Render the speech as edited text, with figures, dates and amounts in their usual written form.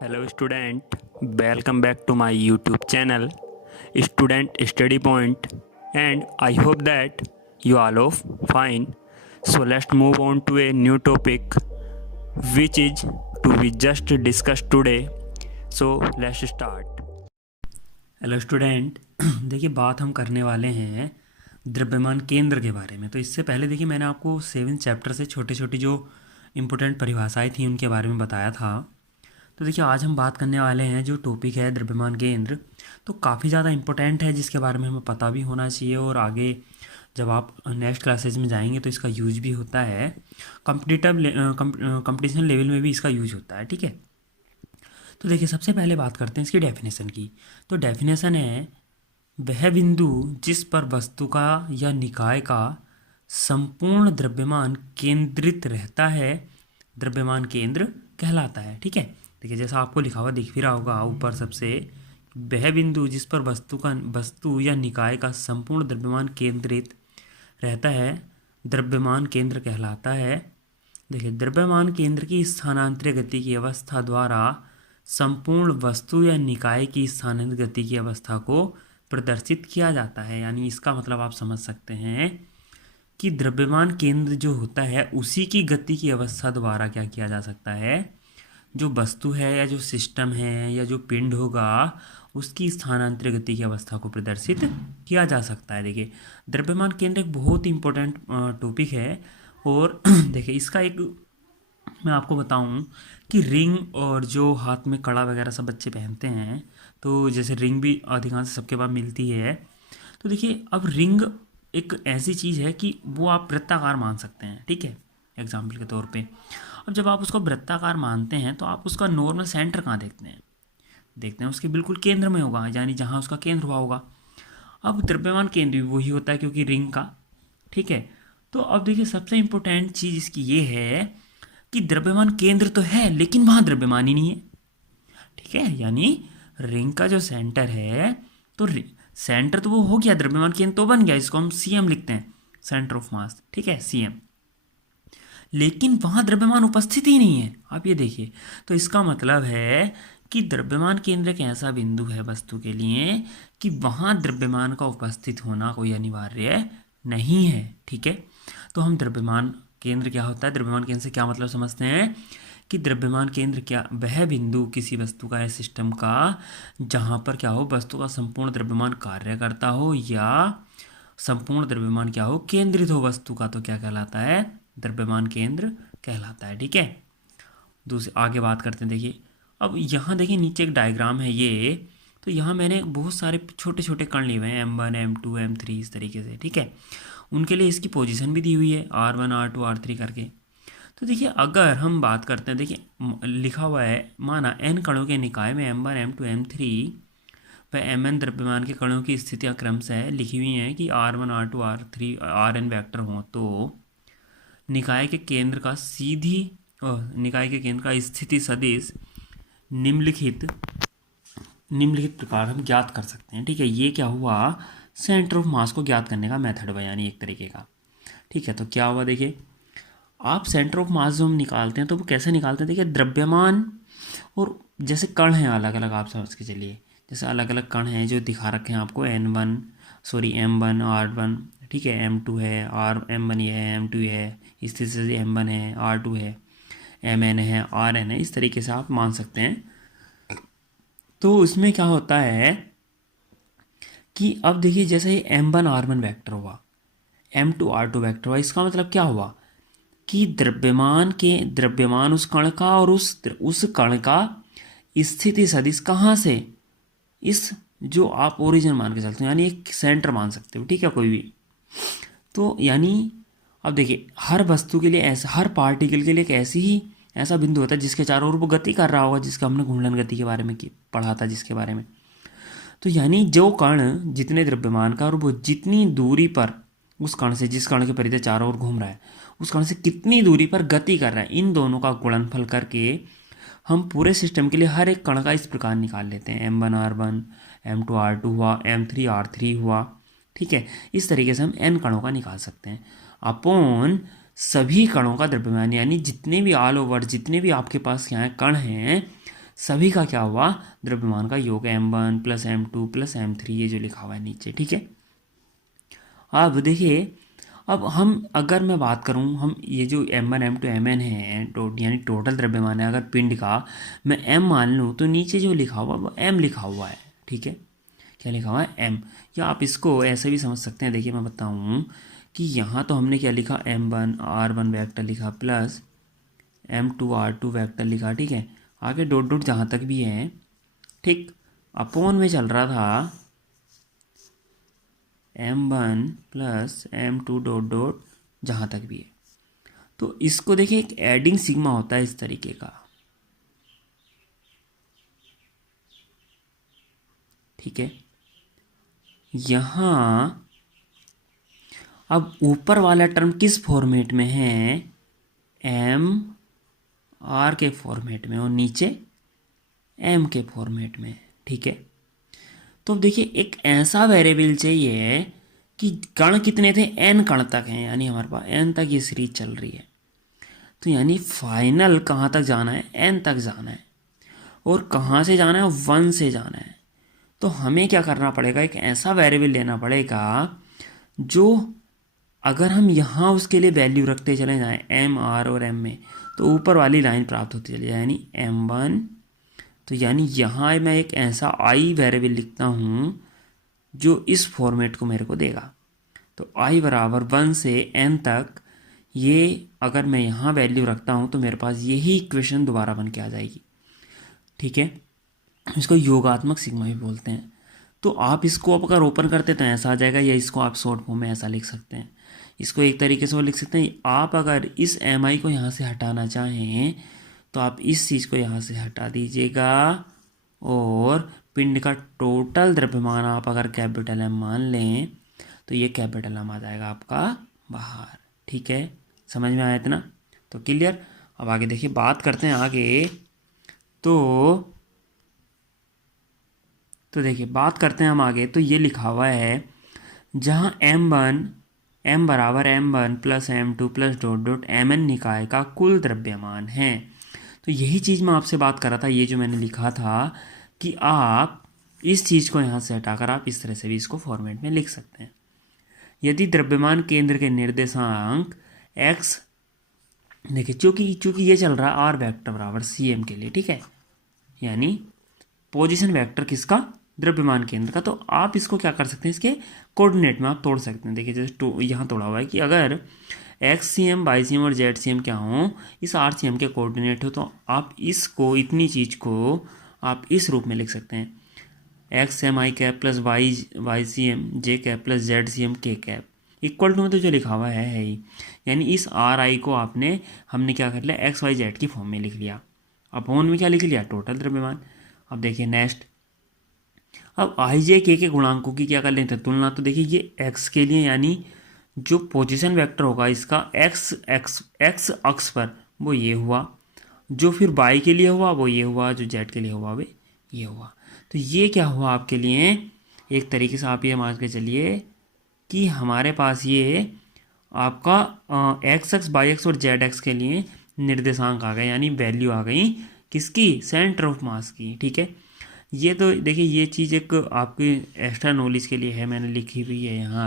Hello student, welcome back to my YouTube channel Student Study Point, and I hope that you all are fine. So let's move on to a new topic which is to be just discussed today. So let's start. Hello student देखिए बात हम करने वाले हैं द्रव्यमान केंद्र के बारे में। तो इससे पहले देखिए मैंने आपको 7 चैप्टर से छोटी छोटी जो इम्पोर्टेंट परिभाषाएं थी उनके बारे में बताया था। तो देखिए आज हम बात करने वाले हैं जो टॉपिक है द्रव्यमान केंद्र, तो काफ़ी ज़्यादा इम्पोर्टेंट है जिसके बारे में हमें पता भी होना चाहिए और आगे जब आप नेक्स्ट क्लासेज में जाएंगे तो इसका यूज भी होता है, कंपटीशन लेवल में भी इसका यूज होता है। ठीक है, तो देखिए सबसे पहले बात करते हैं इसकी डेफिनेशन की। तो डेफिनेशन है वह बिंदु जिस पर वस्तु का या निकाय का संपूर्ण द्रव्यमान केंद्रित रहता है द्रव्यमान केंद्र कहलाता है। ठीक है, देखिए जैसा आपको लिखा हुआ दिख भी रहा होगा ऊपर सबसे, वह बिंदु जिस पर वस्तु या निकाय का संपूर्ण द्रव्यमान केंद्रित रहता है द्रव्यमान केंद्र कहलाता है। देखिए द्रव्यमान केंद्र की स्थानांतरित गति की अवस्था द्वारा संपूर्ण वस्तु या निकाय की स्थानांतरित गति की अवस्था को प्रदर्शित किया जाता है। यानी इसका मतलब आप समझ सकते हैं कि द्रव्यमान केंद्र जो होता है उसी की गति की अवस्था द्वारा क्या किया जा सकता है, जो वस्तु है या जो सिस्टम है या जो पिंड होगा उसकी स्थानांतरित गति की अवस्था को प्रदर्शित किया जा सकता है। देखिए द्रव्यमान केंद्र एक बहुत ही इंपॉर्टेंट टॉपिक है और देखिए इसका एक मैं आपको बताऊं कि रिंग और जो हाथ में कड़ा वगैरह सब बच्चे पहनते हैं, तो जैसे रिंग भी अधिकांश सबके पास मिलती है। तो देखिए अब रिंग एक ऐसी चीज़ है कि वो आप वृत्ताकार मान सकते हैं। ठीक है, एग्जाम्पल के तौर पे अब जब आप उसको वृत्ताकार मानते हैं तो आप उसका नॉर्मल सेंटर कहाँ देखते हैं उसके बिल्कुल केंद्र में होगा, यानी जहाँ उसका केंद्र हुआ होगा। अब द्रव्यमान केंद्र भी वही होता है क्योंकि रिंग का। ठीक है, तो अब देखिए सबसे इंपॉर्टेंट चीज़ इसकी ये है कि द्रव्यमान केंद्र तो है लेकिन वहाँ द्रव्यमान ही नहीं है। ठीक है, यानी रिंग का जो सेंटर है तो सेंटर तो वो हो गया, द्रव्यमान केंद्र तो बन गया, इसको हम सीएम लिखते हैं, सेंटर ऑफ मास। ठीक है, सीएम, लेकिन वहाँ द्रव्यमान उपस्थित ही नहीं है। आप ये देखिए, तो इसका मतलब है कि द्रव्यमान केंद्र एक ऐसा बिंदु है वस्तु के लिए कि वहाँ द्रव्यमान का उपस्थित होना कोई अनिवार्य नहीं है। ठीक है, तो हम द्रव्यमान केंद्र क्या होता है, द्रव्यमान केंद्र से क्या मतलब समझते हैं कि द्रव्यमान केंद्र क्या वह बिंदु किसी वस्तु का या सिस्टम का जहाँ पर क्या हो वस्तु का संपूर्ण द्रव्यमान कार्य करता हो या संपूर्ण द्रव्यमान क्या हो केंद्रित हो वस्तु का, तो क्या कहलाता है, द्रव्यमान केंद्र कहलाता है। ठीक है, दूसरे आगे बात करते हैं। देखिए अब यहाँ देखिए नीचे एक डायग्राम है ये, तो यहाँ मैंने बहुत सारे छोटे छोटे कण लिए हुए हैं M1 M2 M3 इस तरीके से। ठीक है, उनके लिए इसकी पोजीशन भी दी हुई है R1 R2 R3 करके। तो देखिए अगर हम बात करते हैं, देखिए लिखा हुआ है माना n कणों के निकाय में M1 M2 M3 व Mn द्रव्यमान के कणों की स्थितियाँ क्रमशः लिखी हुई हैं कि R1 R2 R3 Rn vector हों, तो निकाय के केंद्र का स्थिति सदिश निम्नलिखित प्रकार हम ज्ञात कर सकते हैं। ठीक है, ये क्या हुआ, सेंटर ऑफ मास को ज्ञात करने का मेथड हुआ, यानी एक तरीके का। ठीक है, तो क्या हुआ, देखिए आप सेंटर ऑफ मास जो हम निकालते हैं तो वो कैसे निकालते हैं, देखिए द्रव्यमान और जैसे कण हैं अलग अलग, आप समझ के चलिए जैसे अलग अलग कण हैं जो दिखा रखे हैं आपको M1 R1, ठीक है, M2 है, M1 ये है, M2 है, इस तरह से M1 है, R2 है, Mn है, Rn है, इस तरीके से आप मान सकते हैं। तो उसमें क्या होता है कि अब देखिए जैसे ये M1 R1 वेक्टर हुआ, M2 R2 वेक्टर हुआ, इसका मतलब क्या हुआ कि द्रव्यमान उस कण का और उस कण का स्थिति सदिश कहाँ से, इस जो आप ओरिजिन मान के चलते हो, यानी एक सेंटर मान सकते हो। ठीक है, कोई भी, तो यानी अब देखिए हर वस्तु के लिए ऐसा, हर पार्टिकल के लिए एक ऐसा बिंदु होता है जिसके चारों ओर वो गति कर रहा होगा, जिसका हमने घूर्णन गति के बारे में पढ़ा था, जिसके बारे में। तो यानी जो कण जितने द्रव्यमान का और वो जितनी दूरी पर उस कण से, जिस कण के परिधि चारों ओर घूम रहा है, उस कण से कितनी दूरी पर गति कर रहा है, इन दोनों का गुणनफल करके हम पूरे सिस्टम के लिए हर एक कण का इस प्रकार निकाल लेते हैं। M1 R1, M2 R2 हुआ, M3 R3 हुआ। ठीक है, इस तरीके से हम n कणों का निकाल सकते हैं अपॉन सभी कणों का द्रव्यमान, यानी जितने भी ऑल ओवर जितने भी आपके पास यहाँ कण हैं सभी का क्या हुआ, द्रव्यमान का योग, m1 plus m2 plus m3, ये जो लिखा हुआ है नीचे, ठीक है। अब देखिए, अब हम अगर मैं बात करूं, हम ये जो m1 m2 mn है यानी टोटल द्रव्यमान है, अगर पिंड का मैं m मान लूं तो नीचे जो लिखा हुआ वो m लिखा हुआ है, ठीक है। क्या लिखा हुआ है, m। या आप इसको ऐसे भी समझ सकते हैं, देखिए मैं बताऊं कि यहाँ तो हमने क्या लिखा, m1 r1 वेक्टर लिखा प्लस m2 r2 वेक्टर लिखा, ठीक है। आगे डॉट डॉट जहाँ तक भी है, ठीक, अपोन में चल रहा था m1 plus m2 dot dot जहाँ तक भी है। तो इसको देखिए, एक एडिंग सिग्मा होता है इस तरीके का, ठीक है। यहाँ अब ऊपर वाला टर्म किस फॉर्मेट में है, एम आर के फॉर्मेट में, और नीचे एम के फॉर्मेट में, ठीक है। तो अब देखिए, एक ऐसा वेरिएबल चाहिए कि कण कितने थे, एन कण तक हैं, यानी हमारे पास एन तक ये सीरीज चल रही है। तो यानी फाइनल कहाँ तक जाना है, एन तक जाना है, और कहाँ से जाना है, वन से जाना है। तो हमें क्या करना पड़ेगा, एक ऐसा वेरिएबल लेना पड़ेगा जो अगर हम यहाँ उसके लिए वैल्यू रखते चले जाएं एम आर और एम में, तो ऊपर वाली लाइन प्राप्त होती चली जाए, यानी m1। तो यानी यहाँ मैं एक ऐसा आई वेरिएबल लिखता हूँ जो इस फॉर्मेट को मेरे को देगा। तो i बराबर 1 से n तक, ये अगर मैं यहाँ वैल्यू रखता हूँ तो मेरे पास यही इक्वेशन दोबारा बन के आ जाएगी, ठीक है। इसको योगात्मक सिग्मा भी बोलते हैं। तो आप इसको अब अगर ओपन करते तो ऐसा आ जाएगा, या इसको आप शॉर्ट फॉर्म में ऐसा लिख सकते हैं। इसको एक तरीके से वो लिख सकते हैं, आप अगर इस एम आई को यहाँ से हटाना चाहें तो आप इस चीज़ को यहाँ से हटा दीजिएगा, और पिंड का टोटल द्रव्यमान आप अगर कैपिटल एम मान लें तो ये कैपिटल एम आ जाएगा आपका बाहर, ठीक है। समझ में आया इतना, तो क्लियर। अब आगे देखिए, बात करते हैं आगे। तो देखिए, बात करते हैं हम आगे। तो ये लिखा हुआ है, जहाँ m बराबर m1 plus m2 plus dot dot mn निकाय का कुल द्रव्यमान है। तो यही चीज़ मैं आपसे बात कर रहा था, ये जो मैंने लिखा था कि आप इस चीज़ को यहाँ से हटाकर आप इस तरह से भी इसको फॉर्मेट में लिख सकते हैं। यदि द्रव्यमान केंद्र के निर्देशांक x, देखिए चूंकि ये चल रहा है आर वेक्टर बराबर सी एम के लिए, ठीक है, यानी पोजीशन वेक्टर किसका, द्रव्यमान केंद्र का। तो आप इसको क्या कर सकते हैं, इसके कोऑर्डिनेट में आप तोड़ सकते हैं। देखिए जैसे यहाँ तोड़ा हुआ है कि अगर एक्स सी एम, वाई सी एम और जेड सी एम क्या हो, इस आर सी एम के कोऑर्डिनेट हो, तो आप इसको, इतनी चीज़ को आप इस रूप में लिख सकते हैं, x m i cap plus y C m j cap plus z C M k cap equal to में तो जो लिखा हुआ है ही, यानी इस आर आई को हमने क्या कर लिया, एक्स वाई जेड की फॉर्म में लिख लिया, अपॉन में क्या लिख लिया, टोटल द्रव्यमान। अब देखिए नेक्स्ट, अब आई जे के गुणांकों की क्या कर लेते हैं, तुलना। तो देखिए ये एक्स के लिए, यानी जो पोजीशन वेक्टर होगा इसका एक्स अक्ष पर, वो ये हुआ, जो फिर वाई के लिए हुआ वो ये हुआ, जो जेड के लिए हुआ वो ये हुआ। तो ये क्या हुआ आपके लिए, एक तरीके से आप ये मान के चलिए कि हमारे पास ये आपका एक्स एक्स वाई एक्स और जेड एक्स के लिए निर्देशांक आ गए, यानी वैल्यू आ गई किसकी, सेंटर ऑफ मास की, ठीक है। ये तो देखिए, ये चीज़ एक आपकी एक्स्ट्रा नॉलेज के लिए है, मैंने लिखी हुई है यहाँ।